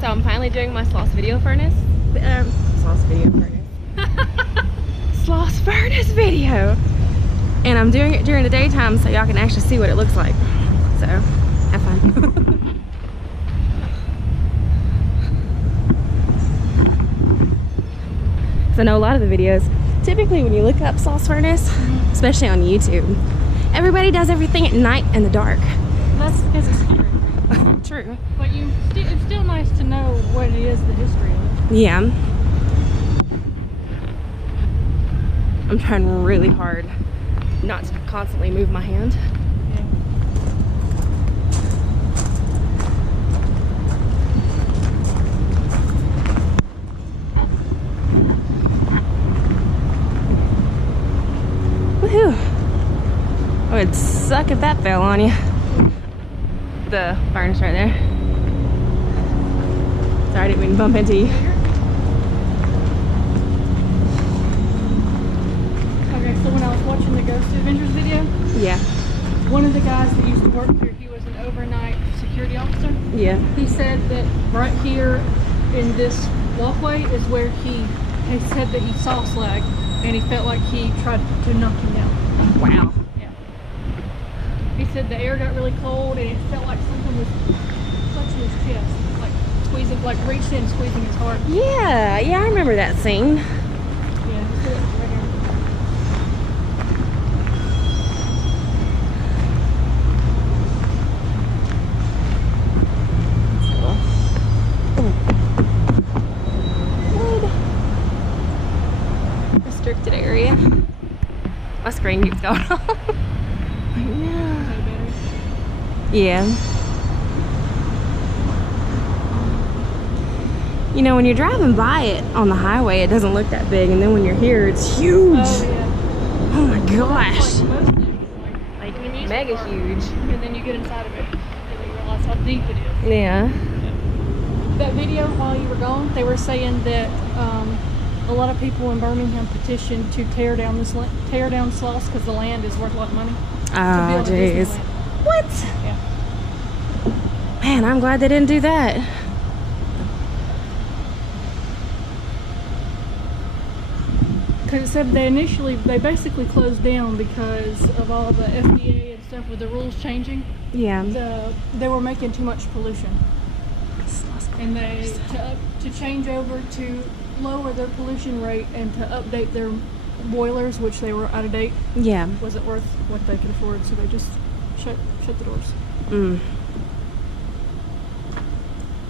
So I'm finally doing my Sloss video furnace. Sloss video furnace. Sloss furnace video. And I'm doing it during the daytime so y'all can actually see what it looks like. So, have fun. I know a lot of the videos, typically when you look up Sloss furnace, especially on YouTube, everybody does everything at night in the dark. That's because it's scary. True. But it's still nice to know what it is, the history of it. Yeah. I'm trying really hard not to constantly move my hand. Woohoo! I would suck if that fell on you. The furnace right there. Sorry, I didn't mean to bump into you. Okay, so when I was watching the Ghost Adventures video, Yeah. one of the guys that used to work here, he was an overnight security officer. Yeah. He said that right here in this walkway is where he said that he saw Slag, and he felt like he tried to knock him down. Wow. Yeah. He said the air got really cold, and it felt like something was clutching his chest, like squeezing, like reached in, squeezing his heart. Yeah, I remember that scene. Yeah, he said it right here. Restricted area. My screen keeps going off. Yeah. You know, when you're driving by it on the highway, it doesn't look that big, and then when you're here, it's huge. Oh yeah. Oh my gosh. Like most things, Like an amusement mega park, huge. and then you get inside of it, and then you realize how deep it is. Yeah. That video while you were gone, they were saying that a lot of people in Birmingham petitioned to tear down Sloss because the land is worth a lot of money. Oh, jeez. What? Yeah. Man, I'm glad they didn't do that. Because it said they basically closed down because of all the FDA and stuff with the rules changing. Yeah. They were making too much pollution, and they to change over to lower their pollution rate and to update their boilers, which they were out of date. Yeah. Wasn't worth what they could afford, so they just shut the doors.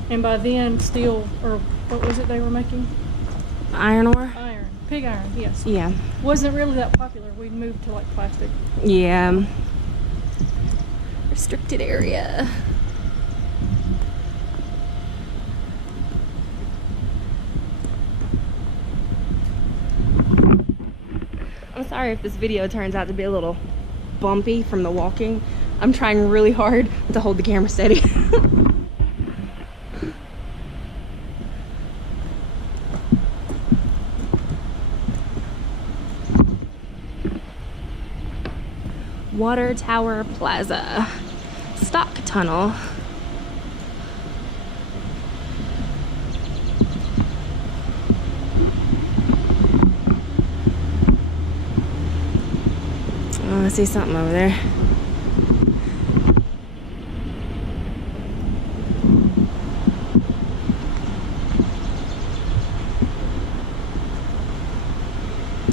And by then, steel, or what was it they were making? Iron ore? Iron. Pig iron, yes. Yeah. Wasn't really that popular. We moved to like plastic. Yeah. Restricted area. I'm sorry if this video turns out to be a little bumpy from the walking. I'm trying really hard to hold the camera steady. Water Tower Plaza. Stock tunnel. Oh, I see something over there.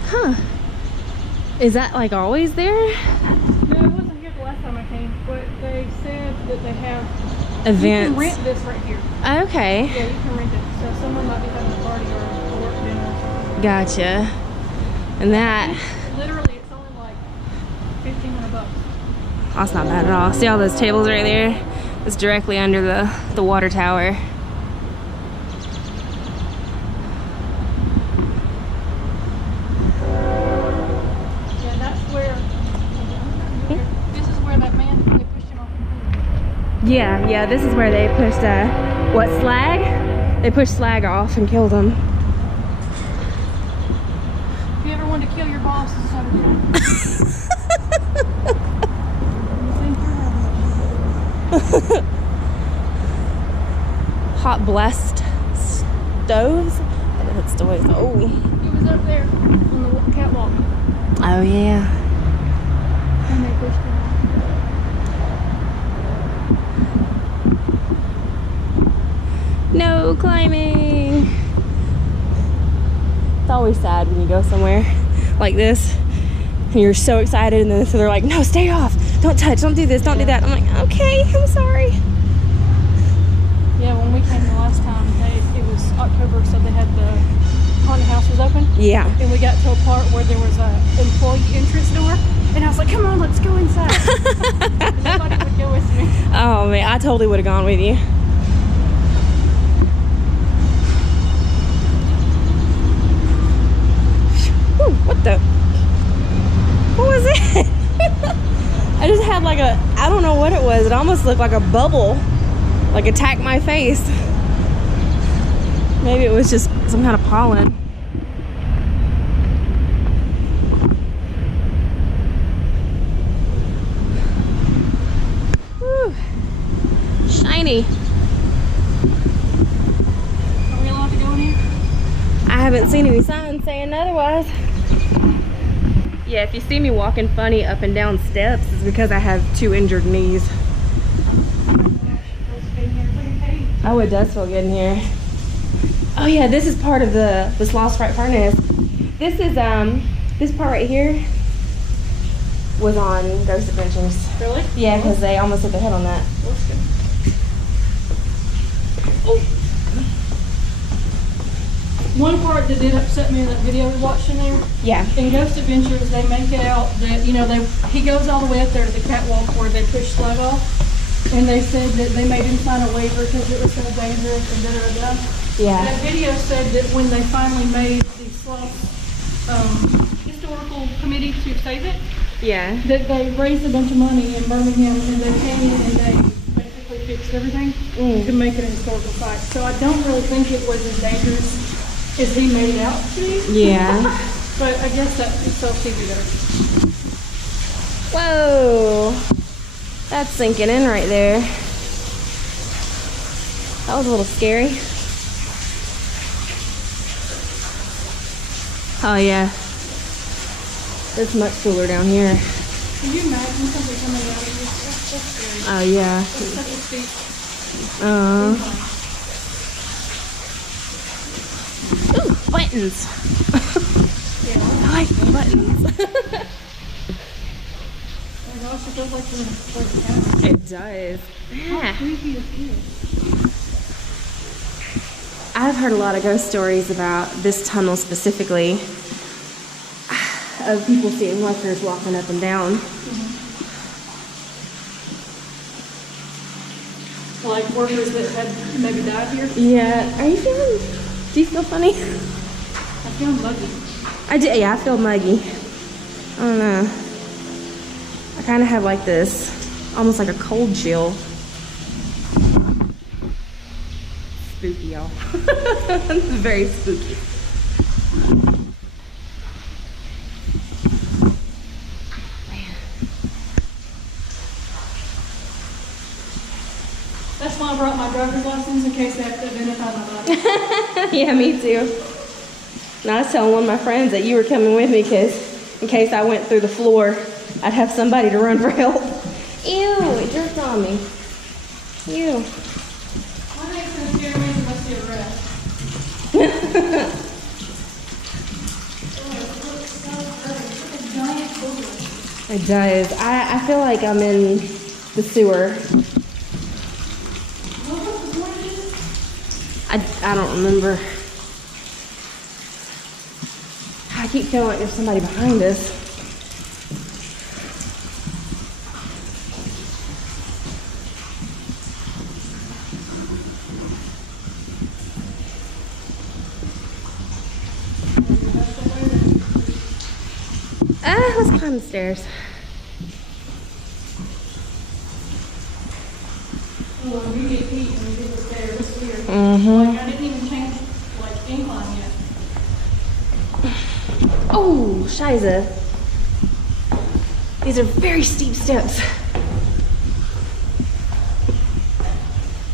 Huh. Is that like always there? No, it wasn't here the last time I came, but they said that they have Events. You can rent this right here. Okay. Yeah, you can rent it. So someone might be having a party or a work dinner or something. Gotcha. And that, Literally, it's only like $1,500. that's not bad at all. See all those tables right there? It's directly under the water tower. Yeah, that's where. This is where that man, they pushed him off the pool. Yeah, this is where they pushed, what, Slag? They pushed Slag off and killed him. If you ever wanted to kill your boss, this is how to do it. You think you're having Hot Blessed stoves. That's stoves. Oh. He was up there on the catwalk. Oh yeah. And they pushed him off. No climbing. It's always sad when you go somewhere like this and you're so excited, and then so they're like, no, stay off, don't touch, don't do this, don't do that. I'm like, okay, I'm sorry. Yeah, when we came the last time, it was October, so they had the haunted house was open. Yeah. And we got to a part where there was a employee entrance door, and I was like, come on, let's go inside. Nobody would go with me. Oh man, I totally would have gone with you. Whew, what the? What was it? I just had like a, I don't know what it was. It almost looked like a bubble, like attacked my face. Maybe it was just some kind of pollen. Whew. Shiny. Are we allowed to go in here? I haven't seen any signs saying otherwise. Yeah, if you see me walking funny up and down steps, it's because I have 2 injured knees. Oh, it does feel good in here. Oh yeah, this is part of the Sloss furnace. This is this part right here was on Ghost Adventures. Really? Yeah, because they almost hit their head on that. Oh. One part that did upset me in that video we watched in there. Yeah. In Ghost Adventures, they make it out that, you know, he goes all the way up there to the catwalk where they push Slug off, and they said that they made him sign a waiver because it was so dangerous and da-da-da-da. Yeah. That video said that when they finally made the Sloss historical committee to save it, Yeah. that they raised a bunch of money in Birmingham, and they came in and they basically fixed everything to make it a historical site. So I don't really think it was as dangerous as he made it out to be. Yeah. But I guess that sells TV better. Whoa. That's sinking in right there. That was a little scary. Oh yeah. It's much cooler down here. Can you imagine something coming out of this? That's scary. Oh yeah. It's such a steep incline. Ooh, buttons. Yeah. I like the buttons. Oh my gosh, it feels like you're in a place. It does. How Yeah. creepy is this? I've heard a lot of ghost stories about this tunnel specifically, of people seeing workers walking up and down. Like workers that had maybe died here. Yeah. Are you feeling? Do you feel funny? I feel muggy. I do. Yeah, I feel muggy. I don't know. I kind of have like this, almost like a cold chill. Spooky, y'all. It's very spooky. That's why I brought my driver's license, in case they have to identify my body. Yeah, me too. And I was telling one of my friends that you were coming with me because in case I went through the floor, I'd have somebody to run for help. Ew, it jerked on me. Ew. My name's gonna scare me unless you arrest. It does. I feel like I'm in the sewer. I don't remember. I keep feeling like there's somebody behind us. Let's climb the stairs. Oh, you get heat when you get the stairs. It's weird. Mm-hmm. Like, I didn't even change, like, incline yet. Oh, Shiza. These are very steep steps.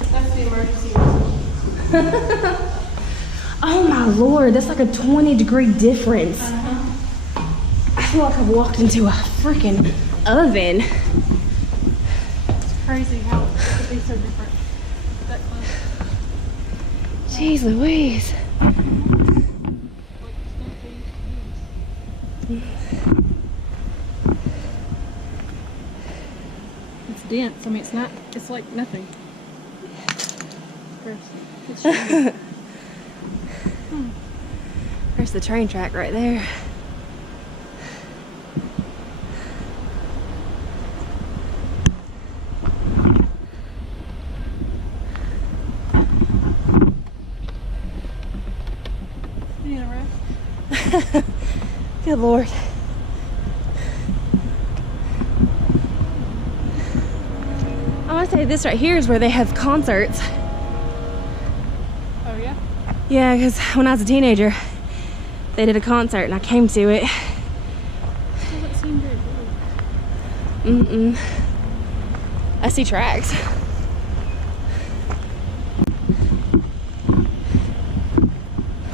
That's the emergency room. Oh my Lord, that's like a 20-degree difference. I feel like I've walked into a freaking oven. It's crazy how it could be so different. That close. Jeez Louise. It's dense. I mean, it's not. It's like nothing. Gross. It's shiny. There's the train track right there. You know, right? Good Lord. I want to say this right here is where they have concerts. Oh yeah. Yeah, because when I was a teenager, they did a concert and I came to it. Doesn't seem very good. I see tracks. Yeah,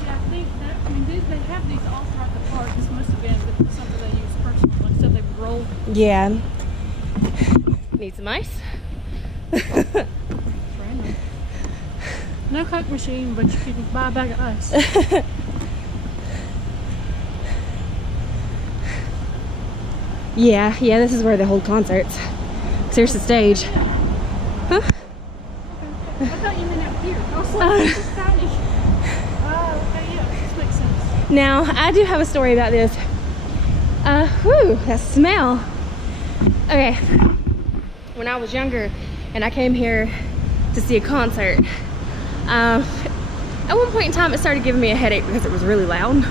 I think that. I mean, they have these all throughout the park. This must have been something they use personally. Like stuff they would roll. Yeah. Need some ice? Random. No Coke machine, but you can buy a bag of ice. Yeah, this is where they hold concerts. 'Cause here's the stage. Huh? I thought you meant out here. I was like, this is tiny. Oh, okay, yeah, this makes sense. Now, I do have a story about this. Whew, that smell. Okay, when I was younger and I came here to see a concert, at one point in time it started giving me a headache because it was really loud.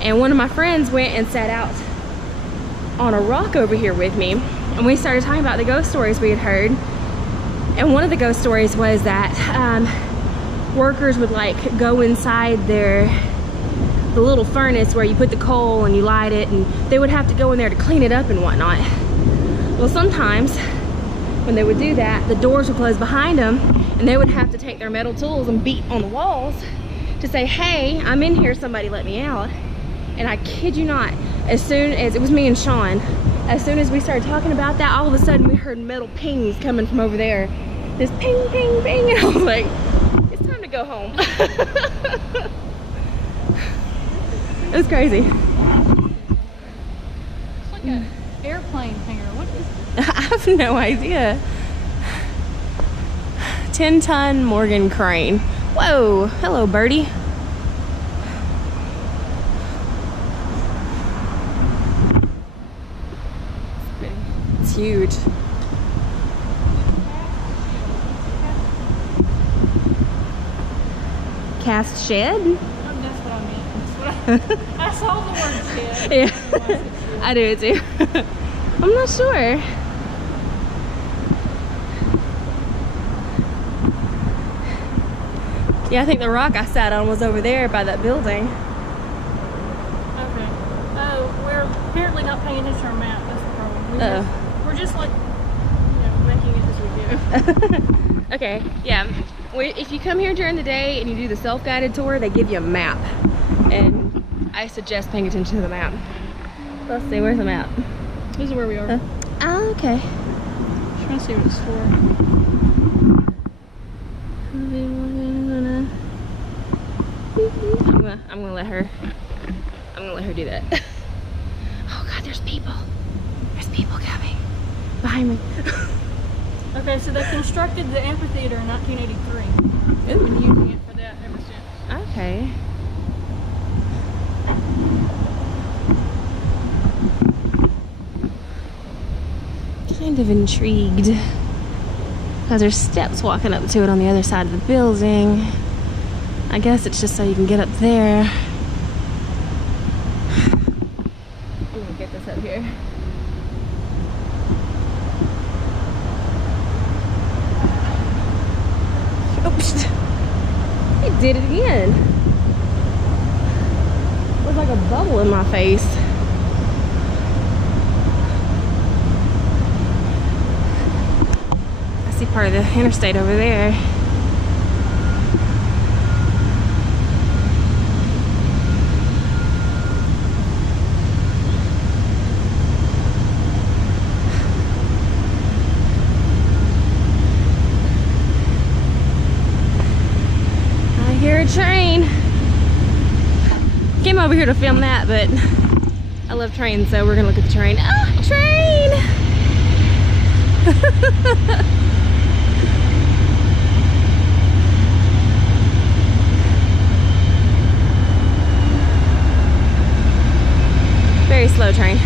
And one of my friends went and sat out on a rock over here with me, and we started talking about the ghost stories we had heard. And one of the ghost stories was that workers would like go inside the little furnace where you put the coal and you light it, and they would have to go in there to clean it up and whatnot. Well, sometimes when they would do that, the doors would close behind them and they would have to take their metal tools and beat on the walls to say, hey, I'm in here, somebody let me out. And I kid you not, as soon as, it was me and Sean, as soon as we started talking about that, all of a sudden we heard metal pings coming from over there. This ping, ping, ping, and I was like, it's time to go home. It was crazy. It's like an airplane hanger. What is it? I have no idea. 10-ton Morgan crane. Whoa, hello birdie. It's huge. Cast shed? Oh, that's what I meant. That's what I saw the word shed. Yeah, I do it too. I'm not sure. Yeah, I think the rock I sat on was over there by that building. Okay. Oh, we're apparently not paying attention to our map. That's the problem. We're just like, making it as we go. Okay, yeah. If you come here during the day and you do the self-guided tour, they give you a map. And I suggest paying attention to the map. Let's see, where's the map? This is where we are. Oh, okay. Just trying to see what it's for. I'm gonna let her do that. Oh God, there's people. There's people coming behind me. Okay, so they constructed the amphitheater in 1983. They've been using it for that ever since. Okay. Kind of intrigued because there's steps walking up to it on the other side of the building. I guess it's just so you can get up there. I'm gonna get this up here. Oops. It did it again. It was like a bubble in my face. I see part of the interstate over there. here to film that, but I love trains, so we're gonna look at the train. Oh, train! Very slow train.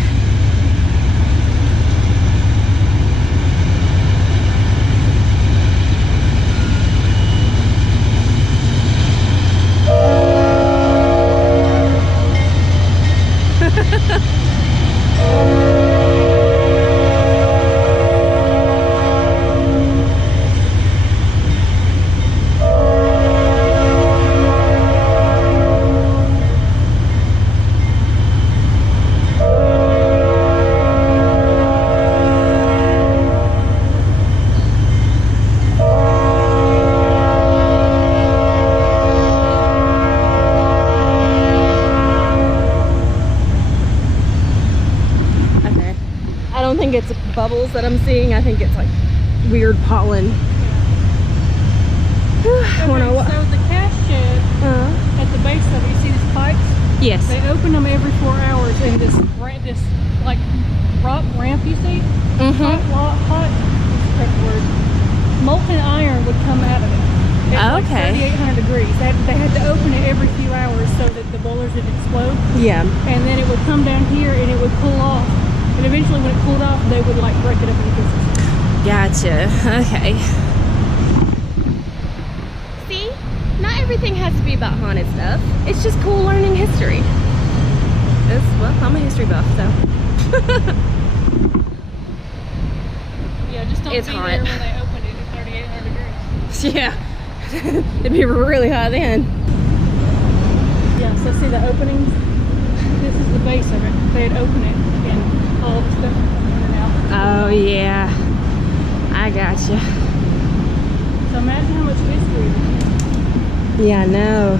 It's bubbles that I'm seeing. I think it's like weird pollen. Okay, so the cash shed at the base of it, you see these pipes? Yes. They open them every 4 hours, and this like rock ramp you see? Hot word. Molten iron would come out of it. It's like 3,800 degrees. They had to open it every few hours so that the boilers would explode. Yeah. And then it would come down here and it would cool off. And eventually when it cooled off, they would like break it up into pieces. Gotcha. Okay. See? Not everything has to be about haunted stuff. It's just cool learning history. Well, I'm a history buff, so. Yeah, just don't it's be hot. there when they open it at 3,800 degrees. Yeah. It'd be really hot then. Yeah, so see the openings? This is the base of it. They'd open it and all the stuff in and out. Oh yeah, I gotcha. So imagine how much history it is. Yeah, I know.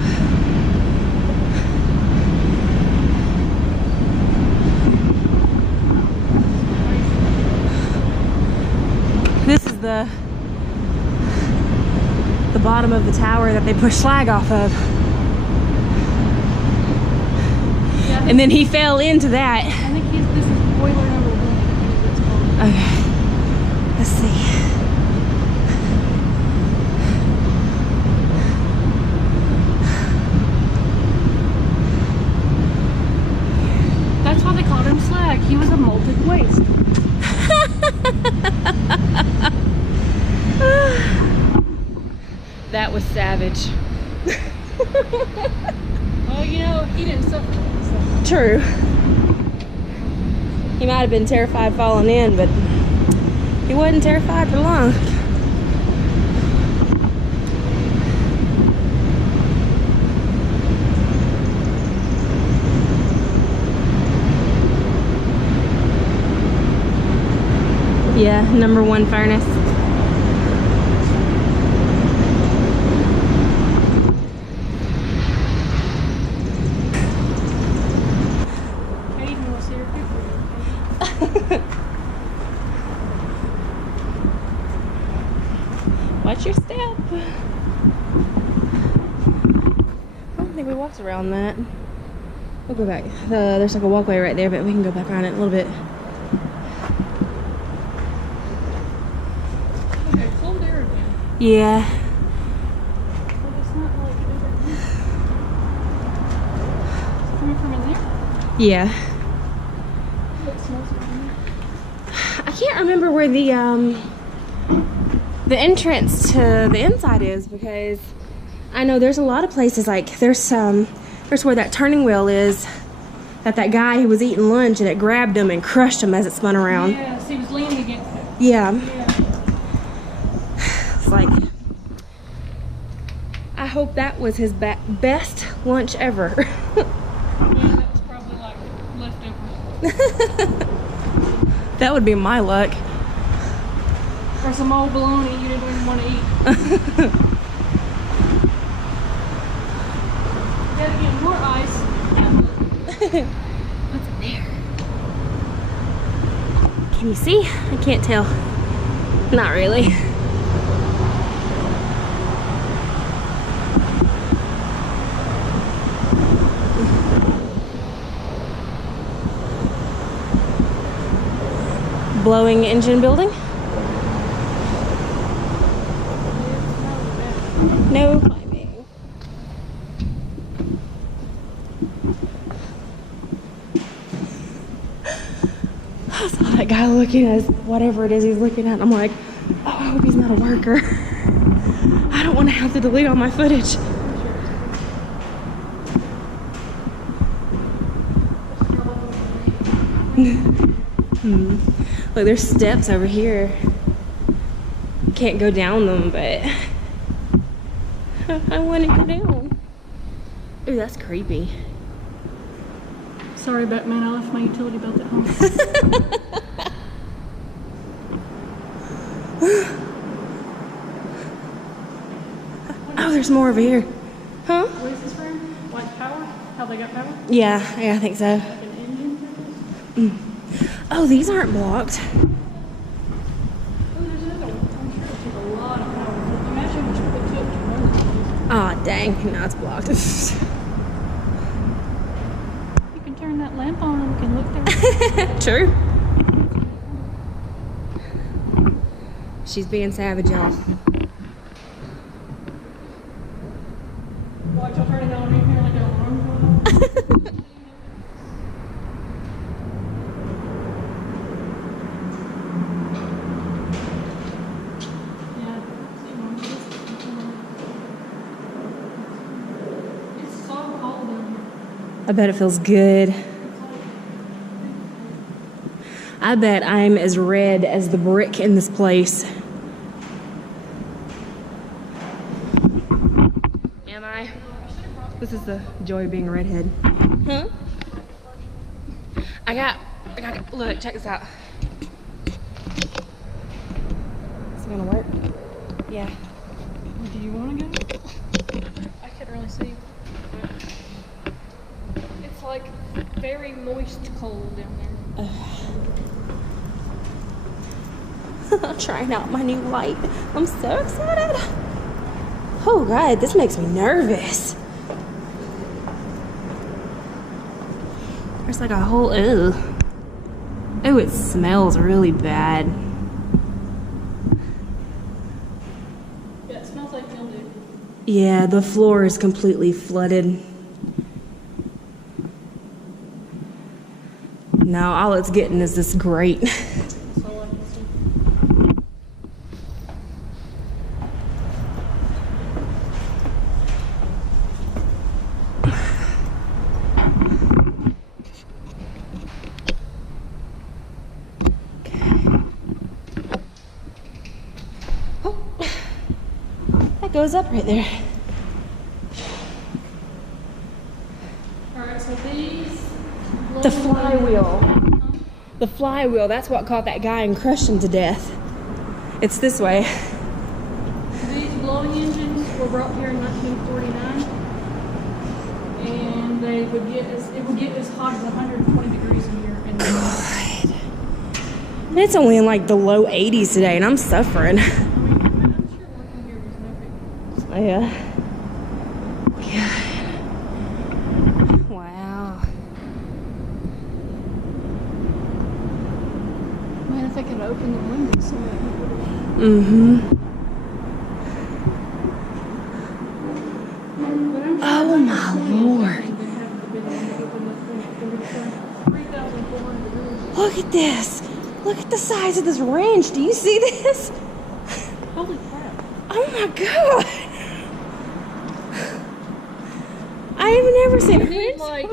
This is the bottom of the tower that they push slag off of. Yeah, and then he fell into that. I think this is boiler number 1. It's called. Okay, let's see. That's why they called him slag. He was a molten waste. That was savage. Well, you know, he didn't suffer. So. True. He might have been terrified falling in, but he wasn't terrified for long. Yeah, number 1 furnace. Watch your step. I don't think we walked around that. We'll go back. There's like a walkway right there, but we can go back around it a little bit. Okay, cold air again. Yeah. But it's not like it's coming from in there? Yeah. It smells like in there. I can't remember where the entrance to the inside is, because I know there's a lot of places, like there's where that turning wheel is, that guy who was eating lunch and it grabbed him and crushed him as it spun around. Yeah, so he was leaning against it. Yeah. Yeah. It's like, I hope that was his best lunch ever. Yeah, that was probably like leftovers. That would be my luck. Or some old bologna you didn't even want to eat. Gotta get more ice. What's in there? Can you see? I can't tell. Not really. blowing engine building? No climbing. I saw that guy looking at whatever it is he's looking at, and I'm like, oh, I hope he's not a worker. I don't want to have to delete all my footage. Look, there's steps over here. Can't go down them, but I want to go down. Ooh, that's creepy. Sorry, Batman, I left my utility belt at home. Oh, there's more over here. Huh? What is this room? Like power? How they got power? Yeah, I think so. Like an engine? Oh, these aren't blocked. Oh, there's another one. I'm sure it took a lot of power. Imagine what it took to run this. Aw, dang. Now it's blocked. You can turn that lamp on and we can look there. True. She's being savage, y'all. Watch, I'll turn it on right here like a run. I bet it feels good. I bet I'm as red as the brick in this place. Am I? This is the joy of being a redhead. Huh? I got, look, check this out. Is it gonna work? Yeah. Do you want to go? I can't really see. It's like very moist cold down there. I'm trying out my new light. I'm so excited. Oh God, this makes me nervous. There's like a whole, ew. Oh, it smells really bad. Yeah, it smells like mildew. Yeah, the floor is completely flooded. Now all it's getting is this grate. That's all I can see. Oh, that goes up right there. Alright, so these... The flywheel. The flywheel, that's what caught that guy and crushed him to death. It's this way. These blowing engines were brought here in 1949, and it would get as hot as 120 degrees a year. And And it's only in like the low 80s today, and I'm suffering. I mean, I'm sure working here was no big. Yeah. God. Wow. Man, if I could open the windows so that people would... Oh my Lord. Look at this. Look at the size of this ranch. Do you see this? Holy crap. Oh my God. I have never seen a We need ranch. like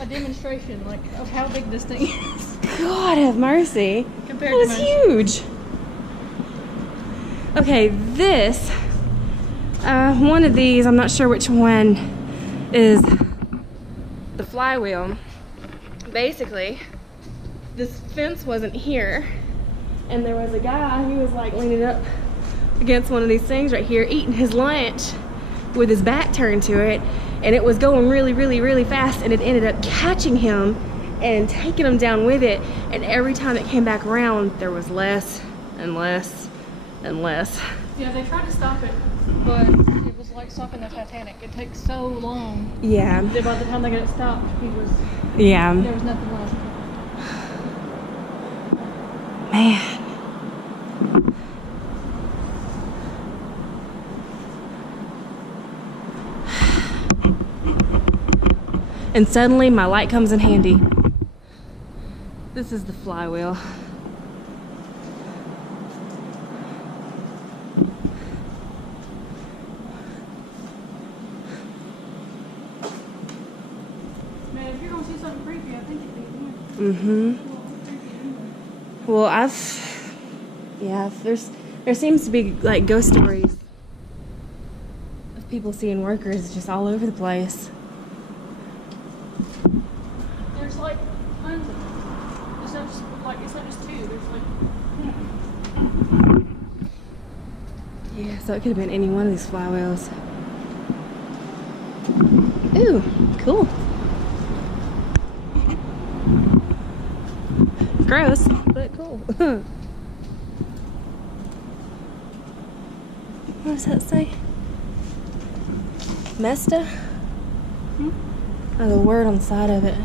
a demonstration like of how big this thing is. God have mercy. Compared That to was mine. huge. Okay, this, one of these, I'm not sure which one, is the flywheel. Basically, this fence wasn't here, and there was a guy, he was like leaning up against one of these things right here, eating his lunch with his back turned to it, and it was going really, really, really fast, and it ended up catching him and taking him down with it, and every time it came back around, there was less and less and less. Yeah, they tried to stop it, but it was like stopping the Titanic. It takes so long. Yeah. That by the time they got it stopped, Yeah. there was nothing left. Man. And suddenly my light comes in handy. This is the flywheel. Man, if you're gonna see something creepy, I think it'd be here. Mm-hmm. Well, there seems to be like ghost stories of people seeing workers just all over the place. There's like tons of them. It's not just two. There's like. Yeah, so it could have been any one of these flywheels. Ooh, cool. Gross, but cool. What does that say? Mesta? Hmm? Oh, the word on the side of it.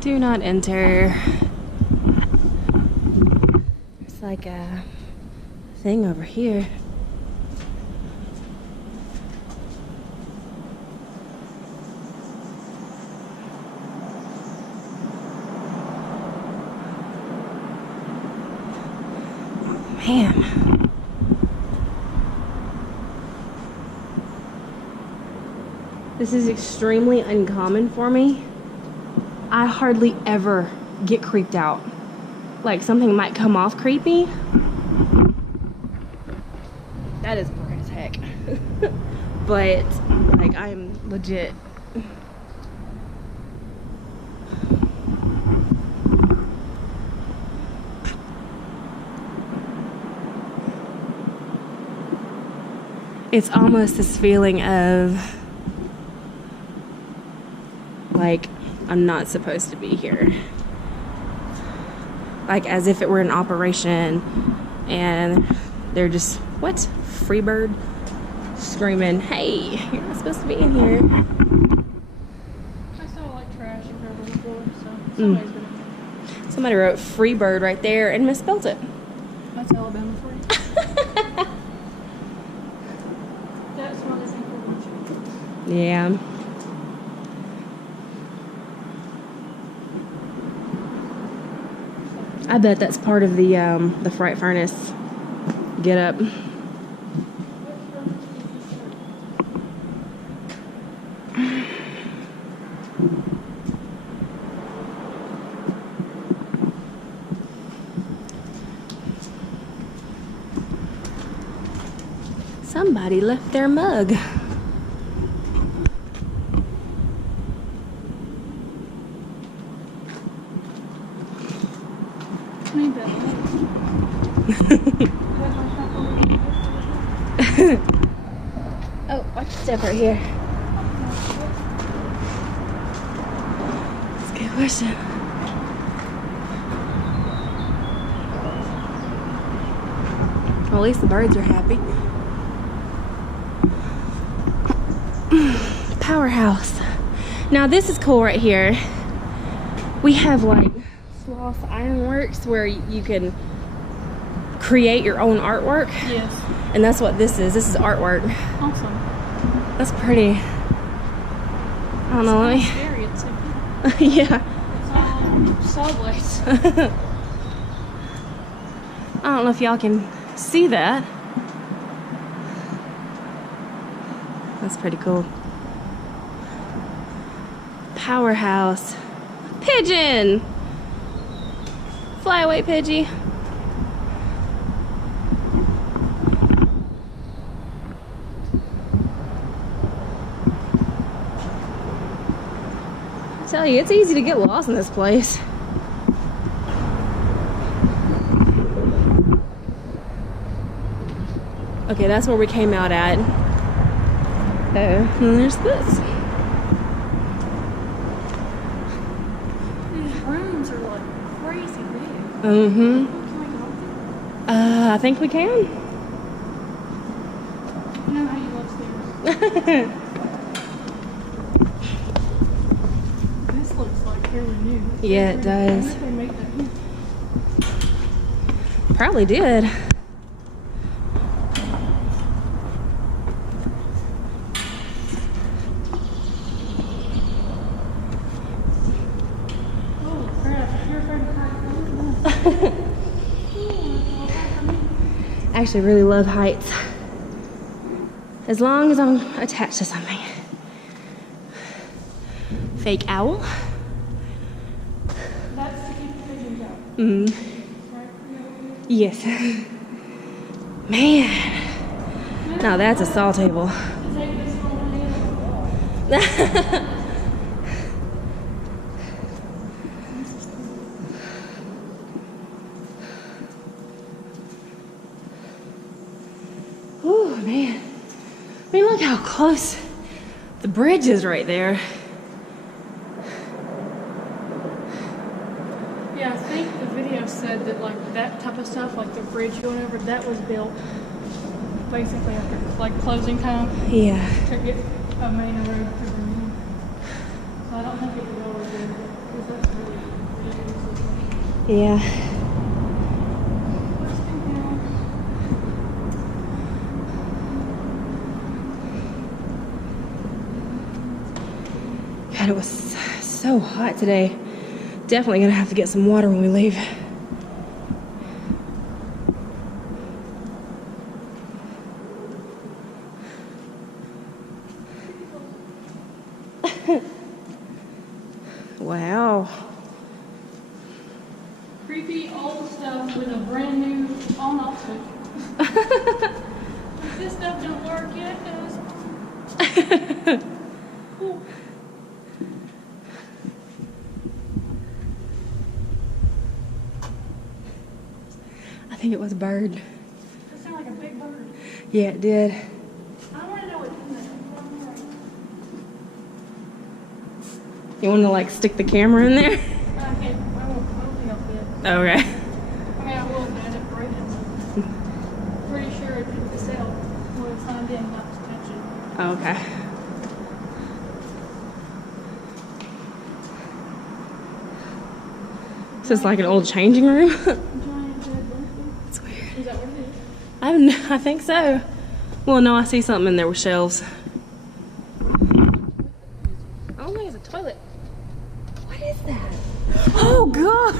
Do not enter. It's like a thing over here. Man. This is extremely uncommon for me. I hardly ever get creeped out. Like something might come off creepy. That is boring as heck. But like I am legit. It's almost this feeling of like I'm not supposed to be here. Like as if it were an operation and they're just, what? Freebird screaming, hey, you're not supposed to be in here. I saw like trash and dirt on the floor, so somebody's been in there. Somebody wrote Freebird right there and misspelled it. That's Alabama for you. That's why they think we're watching. Yeah. I bet that's part of the fright furnace get up. Somebody left their mug. Oh, watch your step right here. That's a good question. Well, at least the birds are happy. Powerhouse. Now this is cool right here. We have like Sloss Ironworks where you can create your own artwork. Yes. And that's what this is. This is artwork. Awesome. That's pretty. I don't know. It's scary. It's like, Yeah. it's all saw blades. I don't know if y'all can see that. That's pretty cool. Powerhouse. Pigeon! Fly away, Pidgey. I tell you, it's easy to get lost in this place. Okay, that's where we came out at. And there's this. These rooms are like crazy big. Mm-hmm. Can we go through? I I think we can. You know how you love stairs. This looks like fairly new. Yeah, it does. I wonder if they make that new. Probably did. Oh crap, you're afraid of heights. I actually really love heights. As long as I'm attached to something. Fake owl. That's to keep the pigeons out. Mm. Right? Yes. Man. Now that's a saw table. To take this one hand. Oh man. I mean, look how close the bridge is right there. Yeah, I think the video said that like that type of stuff, like the bridge going over, that was built basically after like closing time Yeah. to get a main road to Birmingham. So I don't think it would always be because that's really useless. Yeah. God, it was so hot today. Definitely gonna have to get some water when we leave. Wow. Creepy old stuff with a brand new on-off switch. If this stuff don't work, yeah, it does. Cool. I think it was a bird. That sounded like a big bird. Yeah, it did. I want to know what's in there. You want to like stick the camera in there? I can't. I don't think I'll fit. Okay. I mean, I will add it right in. Pretty sure the cell will find in not to touch it. Okay. So it's like an old changing room. Giant dead monkey. That's weird. Is that what it is? I think so. Well, no, I see something in there with shelves. Oh, there's a toilet. What is that? Oh, God.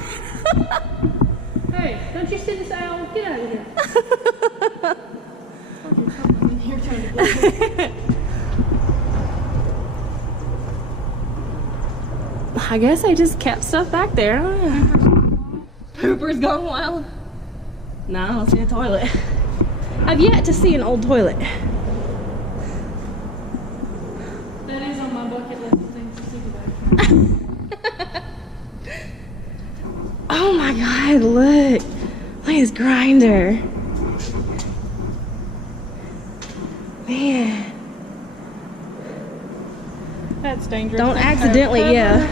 Hey, don't you see this owl? Get out of here. You're coming in here trying to get it. I guess I just kept stuff back there. I don't know. Hooper's gone wild. No, I don't see a toilet. I've yet to see an old toilet. That is on my bucket list of things to see today. Oh my God, look. Look at his grinder. Man. That's dangerous. Don't accidentally, yeah.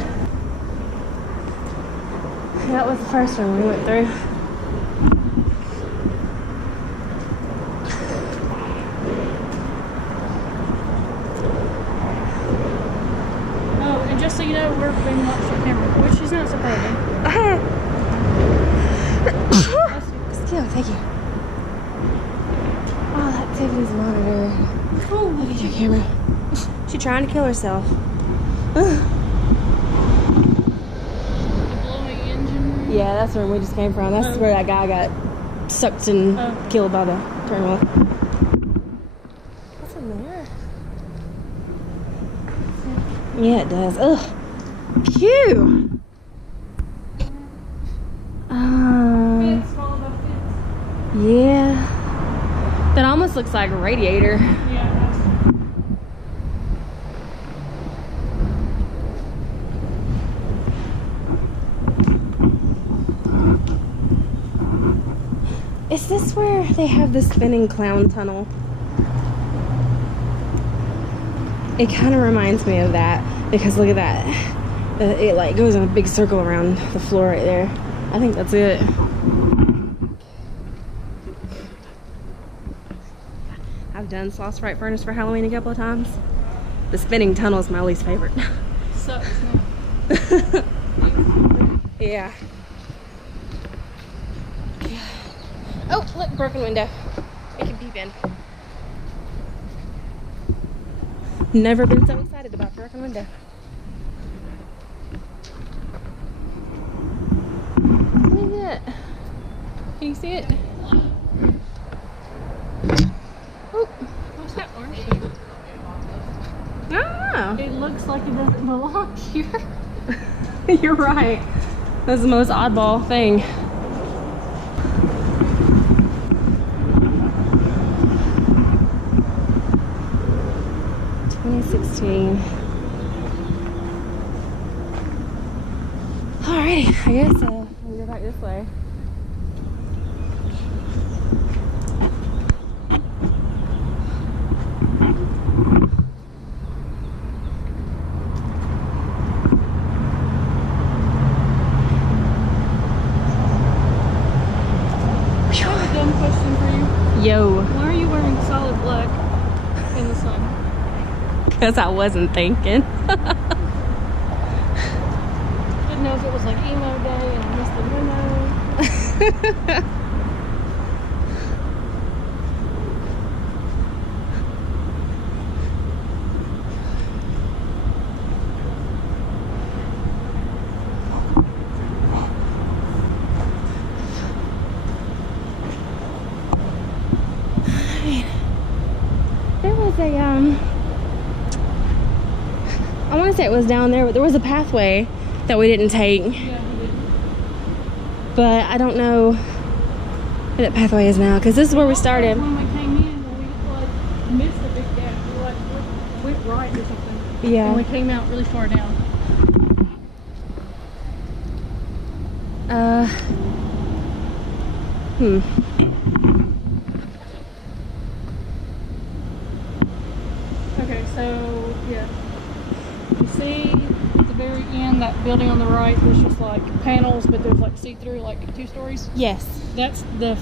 That was the first one we went through. Oh, and just so you know, we're being watched on camera, which is not surprising. Still, thank you. Oh, that Tiffany's monitor. Oh, Look at your camera. She's trying to kill herself. the blowing engine. Yeah, that's where we just came from. That's where that guy got sucked and killed by the turn wheel. What's in there? Yeah, it does. Ugh. Phew. Fence, small enough fence. Yeah. That almost looks like a radiator. Yeah, it has. Is this where they have the spinning clown tunnel? It kind of reminds me of that because look at that. It like goes in a big circle around the floor right there. I think that's it. I've done Sloss Fright Furnace for Halloween a couple of times. The spinning tunnel is my least favorite. Sucks now. Yeah. Oh, look, broken window. It can peep in. Never been so excited about broken window. Look at that. Can you see it? Oh, What's that orange thing? ah, It looks like it doesn't belong here. you're right. That's the most oddball thing. Alrighty, I guess we'll go back this way. I have a dumb question for you. Yo, Why are you wearing solid black in the sun? because I wasn't thinking. Didn't know if it was like emo day and I missed the memo. There was a I want to say it was down there, but there was a pathway that we didn't take. Yeah, we did. But I don't know where that pathway is now, because this is where we started. When we came in, we like missed a big gap. We like went right or something. Yeah. And we came out really far down. Okay, so yeah. You see at the very end, that building on the right was just like panels, but there's like see-through, like 2 stories. Yes. That's the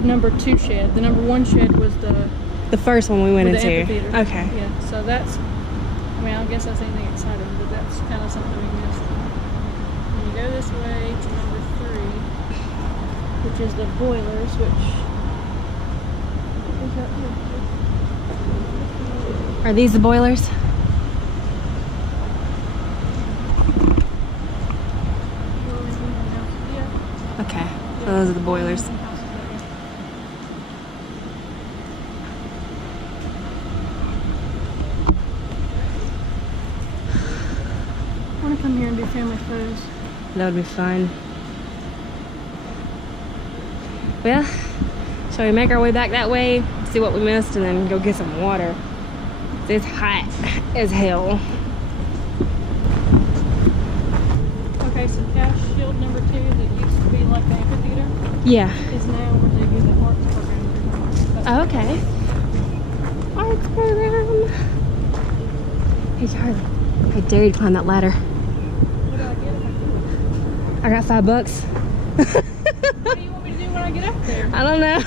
number 2 shed. The number 1 shed was The first one we went the into. amphitheater. Okay. Yeah, so that's, I mean, I guess that's anything exciting, but that's kind of something we missed. When you go this way to number 3, which is the boilers, which is up here. Are these the boilers? Yeah. Okay. So those are the boilers. I want to come here and do family photos. That would be fun. Well, shall we make our way back that way, see what we missed, and then go get some water? It's hot as hell. Okay, so Cash Shield number 2 that used to be like the amphitheater Yeah. is now where they do the arts program. Oh, okay. Arts program. Hey Charlie, I dare you to climb that ladder. What do I get if I do it? I got $5. What do you want me to do when I get up there? I don't know.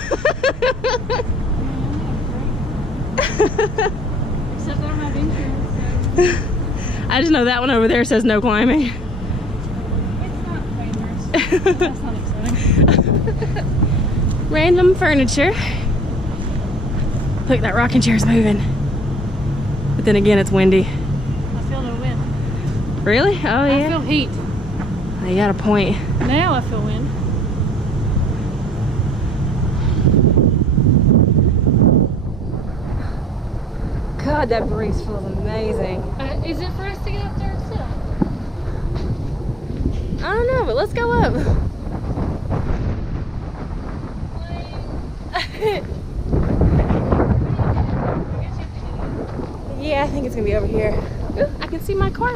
Except I don't have insurance, so I just know that one over there says no climbing. it's not dangerous. That's not exciting. Random furniture. Look, that rocking chair's moving. But then again, it's windy. I feel no wind. Really? Oh, I yeah. feel heat. You got a point. Now I feel wind. God, that breeze feels amazing. Is it for us to get up there and sit? I don't know, but let's go up. Yeah, I think it's gonna be over here. Ooh, I can see my car.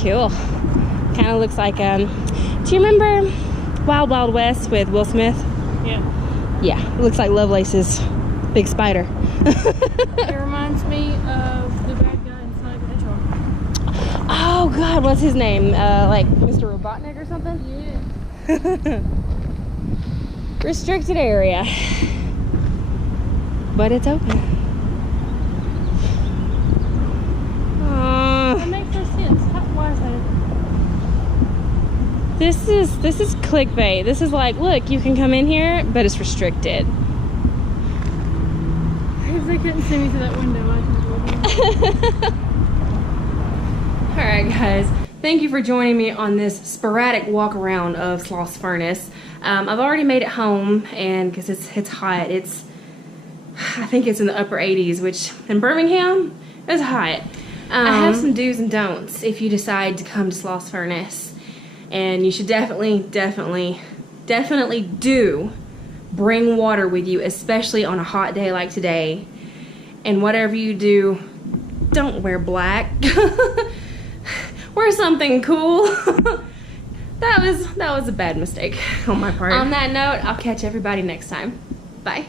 Cool. Kind of looks like, do you remember Wild Wild West with Will Smith? Yeah. Yeah, it looks like Lovelace's big spider. It reminds me of the bad guy in Sonic the Hedgehog. Oh God, what's his name? Like Mr. Robotnik or something? Yeah. restricted area. But it's open. That makes no sense. Why is that? This is clickbait. This is like, look, you can come in here, but it's restricted. If they couldn't see me through that window, I would. Alright guys, thank you for joining me on this sporadic walk around of Sloss Furnace. I've already made it home, and because it's hot, I think it's in the upper 80s, which in Birmingham is hot. I have some do's and don'ts if you decide to come to Sloss Furnace, and you should definitely do bring water with you, especially on a hot day like today. And whatever you do, don't wear black. Wear something cool. That was a bad mistake on my part. On that note, I'll catch everybody next time. Bye.